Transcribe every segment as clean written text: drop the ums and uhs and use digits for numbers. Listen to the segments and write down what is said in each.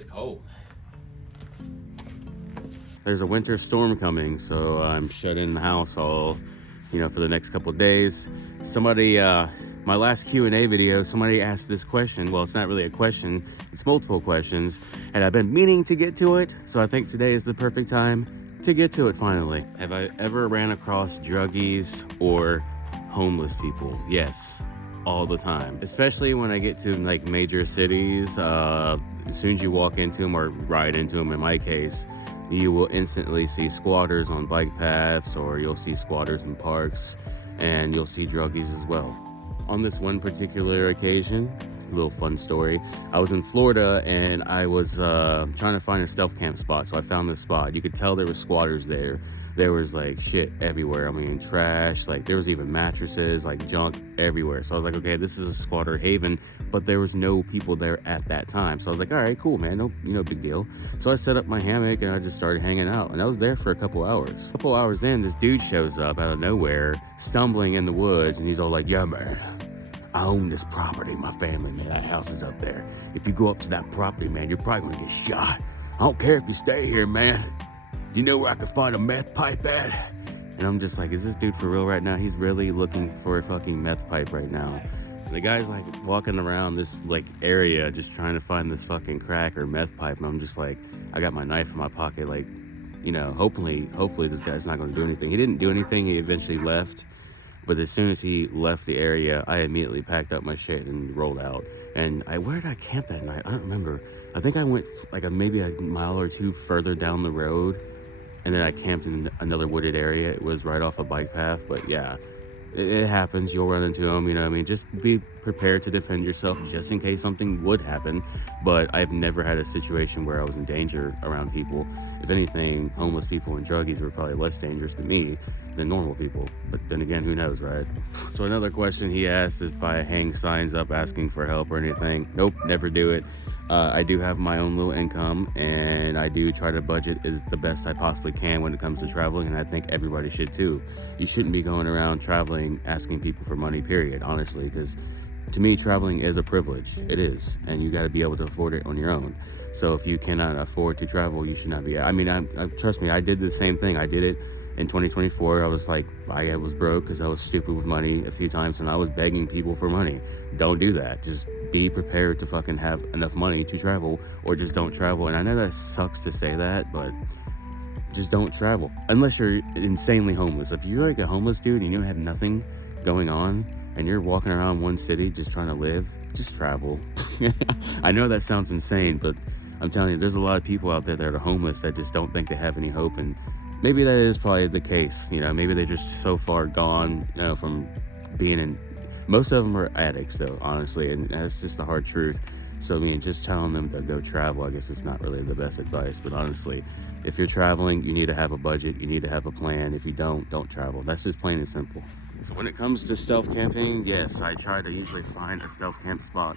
It's cold. There's a winter storm coming, so I'm shut in the house all, for the next couple of days. Somebody, my last Q&A video, somebody asked this question. Well, it's not really a question, it's multiple questions, and I've been meaning to get to it, so I think today is the perfect time to get to it finally. Have I ever ran across druggies or homeless people? Yes, all the time. Especially when I get to like major cities, as soon as you walk into them or ride into them in my case, you will instantly see squatters on bike paths, or you'll see squatters in parks, and you'll see druggies as well. On this one particular occasion, a little fun story, I was in Florida and I was trying to find a stealth camp spot. So I found this spot. You could tell there were squatters there. There was like shit everywhere. I mean, trash, like there was even mattresses, like junk everywhere. So I was like, okay, this is a squatter haven, but there was no people there at that time. So I was like, all right, cool, man, no big deal. So I set up my hammock and I just started hanging out, and I was there for a couple hours. A couple hours in, this dude shows up out of nowhere, stumbling in the woods, and he's all like, yeah, man, I own this property, my family, man, that house is up there. If you go up to that property, man, you're probably gonna get shot. I don't care if you stay here, man. Do you know where I could find a meth pipe at? And I'm just like, is this dude for real right now? He's really looking for a fucking meth pipe right now. And the guy's like walking around this like area just trying to find this fucking crack or meth pipe. And I'm just like, I got my knife in my pocket, like, hopefully this guy's not gonna do anything. He didn't do anything, he eventually left. But as soon as he left the area, I immediately packed up my shit and rolled out. And where did I camp that night? I don't remember. I think I went like maybe a mile or two further down the road, and then I camped in another wooded area. It was right off a bike path, but yeah, it happens. You'll run into them, I mean? Just be prepared to defend yourself just in case something would happen. But I've never had a situation where I was in danger around people. If anything, homeless people and druggies were probably less dangerous to me than normal people. But then again, who knows, right? So another question he asked if I hang signs up asking for help or anything. Nope, never do it. I do have my own little income, and I do try to budget as the best I possibly can when it comes to traveling, and I think everybody should too. You shouldn't be going around traveling asking people for money, period, honestly, because to me, traveling is a privilege. It is, and you got to be able to afford it on your own. So if you cannot afford to travel, you should not be. I mean, trust me, I did the same thing. I did it in 2024. I was like, I was broke because I was stupid with money a few times, and I was begging people for money. Don't do that. Just be prepared to fucking have enough money to travel, or just don't travel. And I know that sucks to say that, but just don't travel unless you're insanely homeless. If you're like a homeless dude and you have nothing going on and you're walking around one city just trying to live, just travel. I know that sounds insane, but I'm telling you, there's a lot of people out there that are homeless that just don't think they have any hope. And maybe that is probably the case. Maybe they're just so far gone, from being in. Most of them are addicts, though, honestly, and that's just the hard truth. So, just telling them to go travel, I guess it's not really the best advice. But honestly, if you're traveling, you need to have a budget. You need to have a plan. If you don't travel. That's just plain and simple. So when it comes to stealth camping, yes, I try to usually find a stealth camp spot.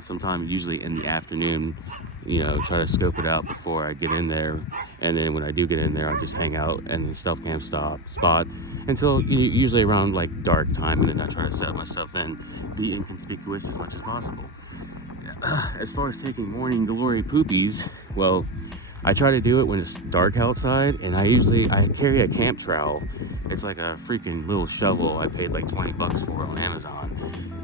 Sometime usually in the afternoon, try to scope it out before I get in there. And then when I do get in there, I just hang out in the stealth camp spot until usually around like dark time, and then I try to set myself in, be inconspicuous as much as possible. As far as taking morning glory poopies, well, I try to do it when it's dark outside, and I carry a camp trowel. It's like a freaking little shovel I paid like $20 for on Amazon.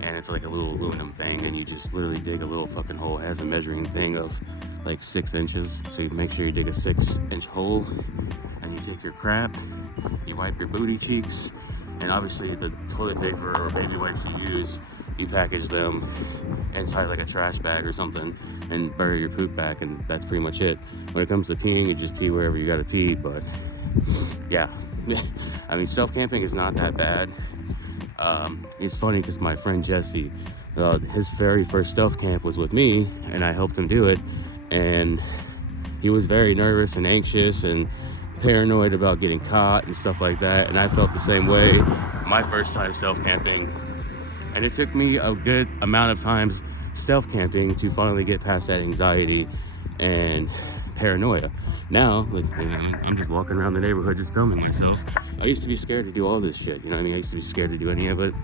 And it's like a little aluminum thing, and you just literally dig a little fucking hole. It has a measuring thing of like 6 inches. So you make sure you dig a 6-inch hole, and you take your crap, you wipe your booty cheeks, and obviously the toilet paper or baby wipes you use, you package them inside like a trash bag or something and bury your poop back, and that's pretty much it. When it comes to peeing, you just pee wherever you gotta pee, but yeah. I mean, stealth camping is not that bad. It's funny because my friend Jesse, his very first stealth camp was with me, and I helped him do it, and he was very nervous and anxious and paranoid about getting caught and stuff like that, and I felt the same way my first time stealth camping. And it took me a good amount of times stealth camping to finally get past that anxiety and paranoia. Now, I'm just walking around the neighborhood just filming myself. I used to be scared to do all this shit, I used to be scared to do any of it.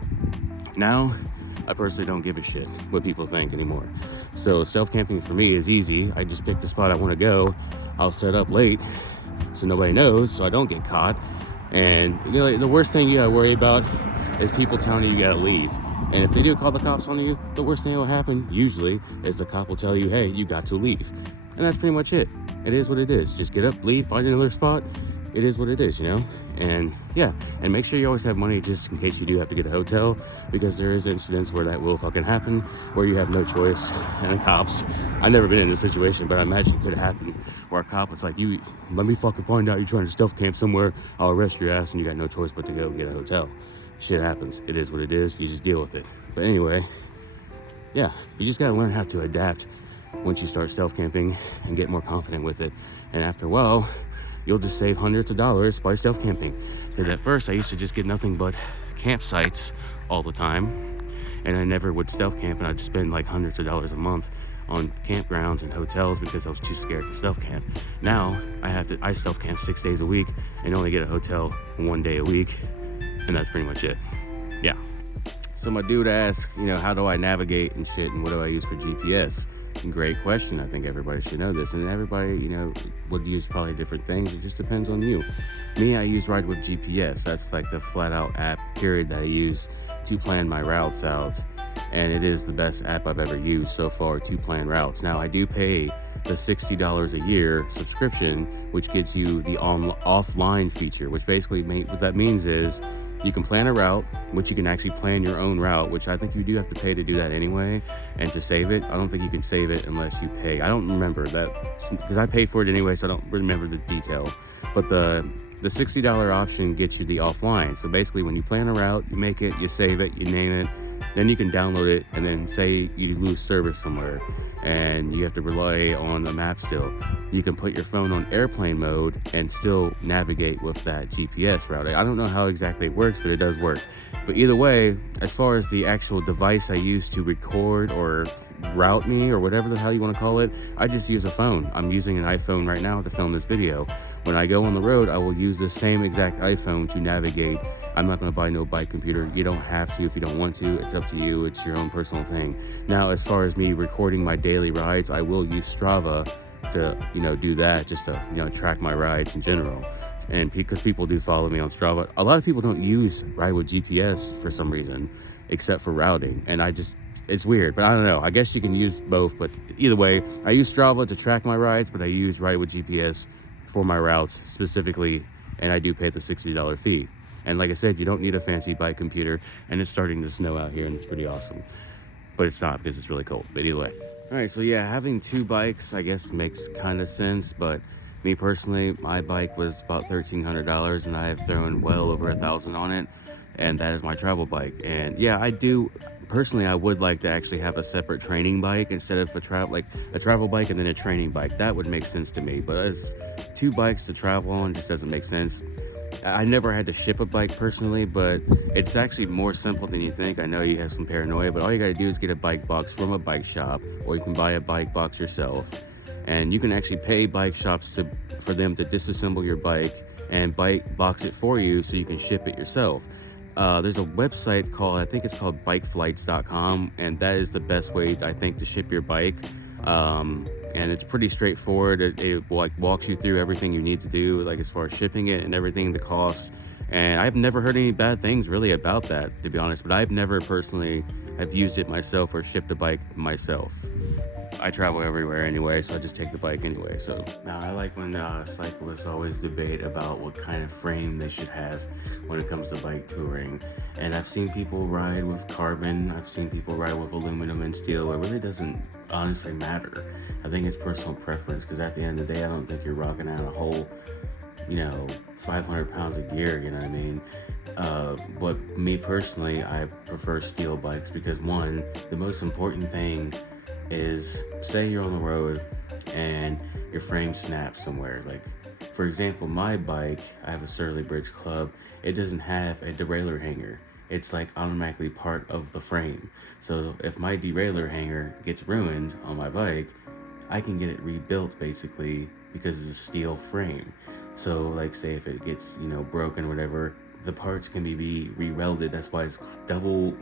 Now, I personally don't give a shit what people think anymore. So stealth camping for me is easy. I just pick the spot I want to go. I'll set up late so nobody knows, so I don't get caught. And you know, the worst thing you gotta worry about is people telling you gotta leave. And if they do call the cops on you, the worst thing that will happen usually is the cop will tell you, hey, you got to leave. And that's pretty much it. It is what it is. Just get up, leave, find another spot. It is what it is, you know? And yeah, and make sure you always have money just in case you do have to get a hotel, because there is incidents where that will fucking happen, where you have no choice. And the cops, I've never been in this situation, but I imagine it could happen, where a cop was like, you, let me fucking find out you're trying to stealth camp somewhere, I'll arrest your ass, and you got no choice but to go get a hotel. Shit happens. It is what it is. You just deal with it. But anyway, yeah, you just gotta learn how to adapt once you start stealth camping and get more confident with it. And after a while, you'll just save hundreds of dollars by stealth camping. Because at first I used to just get nothing but campsites all the time, and I never would stealth camp, and I'd spend like hundreds of dollars a month on campgrounds and hotels because I was too scared to stealth camp. Now I stealth camp 6 days a week and only get a hotel 1 day a week, and that's pretty much it. Yeah. So my dude asked, you know, how do I navigate and shit, and what do I use for GPS? Great question. I think everybody should know this, and everybody, you know, would use probably different things. It just depends on you. Me, I use Ride with GPS. That's like the flat out app period that I use to plan my routes out, and it is the best app I've ever used so far to plan routes. Now I do pay the $60 a year subscription, which gives you the offline feature, which basically what that means is you can plan a route, which you can actually plan your own route, which I think you do have to pay to do that anyway, and to save it. I don't think you can save it unless you pay. I don't remember that, because I paid for it anyway, so I don't remember the detail. But the $60 option gets you the offline. So basically when you plan a route, you make it, you save it, you name it, then you can download it, and then say you lose service somewhere and you have to rely on the map still. You can put your phone on airplane mode and still navigate with that GPS route. I don't know how exactly it works, but it does work. But either way, as far as the actual device I use to record or route me or whatever the hell you want to call it, I just use a phone. I'm using an iPhone right now to film this video. When I go on the road, I will use the same exact iPhone to navigate. I'm not going to buy no bike computer. You don't have to if you don't want to. It's up to you. It's your own personal thing. Now, as far as me recording my daily rides, I will use Strava to, you know, do that, just to, you know, track my rides in general. And because people do follow me on Strava, a lot of people don't use Ride with GPS for some reason, except for routing. And it's weird, but I don't know. I guess you can use both, but either way, I use Strava to track my rides, but I use Ride with GPS for my routes specifically, and I do pay the $60 fee. And like I said, you don't need a fancy bike computer, and it's starting to snow out here, and it's pretty awesome. But it's not, because it's really cold. But either way. All right, so yeah, having two bikes, I guess, makes kind of sense. But me personally, my bike was about $1,300, and I have thrown well over $1,000 on it. And that is my travel bike. And yeah, personally, I would like to actually have a separate training bike instead of a travel bike and then a training bike. That would make sense to me. But as two bikes to travel on just doesn't make sense. I never had to ship a bike personally, but it's actually more simple than you think. I know you have some paranoia, but all you gotta do is get a bike box from a bike shop, or you can buy a bike box yourself. And you can actually pay bike shops for them to disassemble your bike and box it for you so you can ship it yourself. There's a website I think it's called bikeflights.com, and that is the best way, I think, to ship your bike. And it's pretty straightforward. It walks you through everything you need to do, like as far as shipping it and everything, the cost. And I've never heard any bad things really about that, to be honest, but I've never personally have used it myself or shipped a bike myself. I travel everywhere anyway, so I just take the bike anyway. So now I like when cyclists always debate about what kind of frame they should have when it comes to bike touring. And I've seen people ride with carbon, I've seen people ride with aluminum and steel. It really doesn't honestly matter. I think it's personal preference, because at the end of the day, I don't think you're rocking out a whole, 500 pounds of gear, you know what I mean? But me personally, I prefer steel bikes because, one, the most important thing is, say you're on the road and your frame snaps somewhere. Like, for example, my bike, I have a Surly Bridge Club, it doesn't have a derailleur hanger. It's like automatically part of the frame. So if my derailleur hanger gets ruined on my bike, I can get it rebuilt basically because it's a steel frame. So like, say if it gets, broken or whatever, the parts can be re-welded. That's why it's double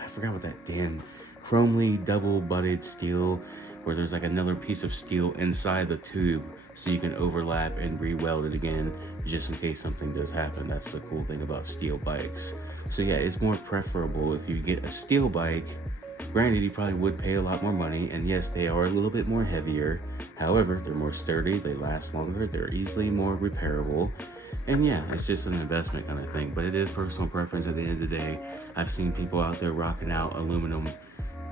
I forgot what that damn chromely double-butted steel, where there's like another piece of steel inside the tube so you can overlap and re-weld it again just in case something does happen. That's the cool thing about steel bikes. So yeah, it's more preferable if you get a steel bike. Granted, you probably would pay a lot more money, and yes, they are a little bit more heavier. However, they're more sturdy, they last longer, they're easily more repairable. And yeah, it's just an investment kind of thing, but it is personal preference at the end of the day. I've seen people out there rocking out aluminum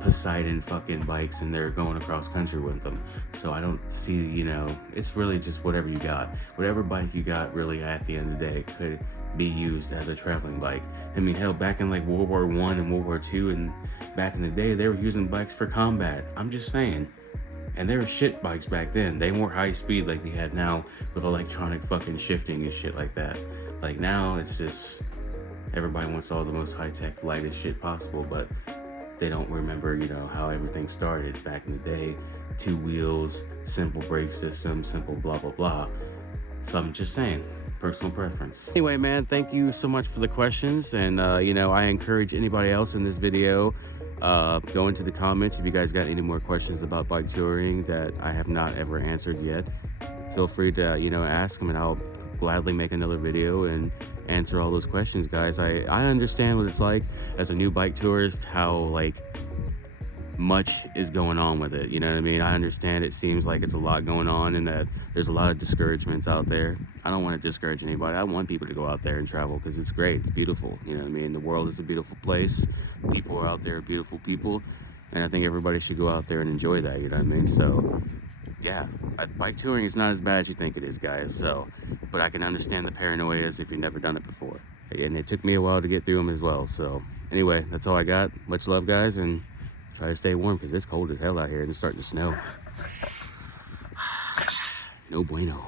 Poseidon fucking bikes and they're going across country with them. So I don't see, you know, it's really just whatever you got. Whatever bike you got really at the end of the day could be used as a traveling bike. I mean, hell, back in like World War I and World War II and back in the day, they were using bikes for combat. I'm just saying. And they were shit bikes back then. They weren't high speed like they had now with electronic fucking shifting and shit like that. Like now, it's just everybody wants all the most high-tech, lightest shit possible, but they don't remember, you know, how everything started back in the day. 2 wheels, simple brake system, simple blah, blah, blah. So I'm just saying, personal preference. Anyway, man, thank you so much for the questions. And, you know, I encourage anybody else in this video, go into the comments if you guys got any more questions about bike touring that I have not ever answered yet. Feel free to, you know, ask them and I'll gladly make another video and answer all those questions, guys. I understand what it's like as a new bike tourist, how like much is going on with it, you know what I mean? I understand it seems like it's a lot going on and that there's a lot of discouragements out there. I don't want to discourage anybody. I want people to go out there and travel because it's great, it's beautiful, you know what I mean? The world is a beautiful place, people are out there, beautiful people, and I think everybody should go out there and enjoy that, you know what I mean? So yeah, bike touring is not as bad as you think it is, guys. So, but I can understand the paranoias if you've never done it before. And it took me a while to get through them as well. So anyway, that's all I got. Much love, guys, and try to stay warm because it's cold as hell out here and it's starting to snow. No bueno.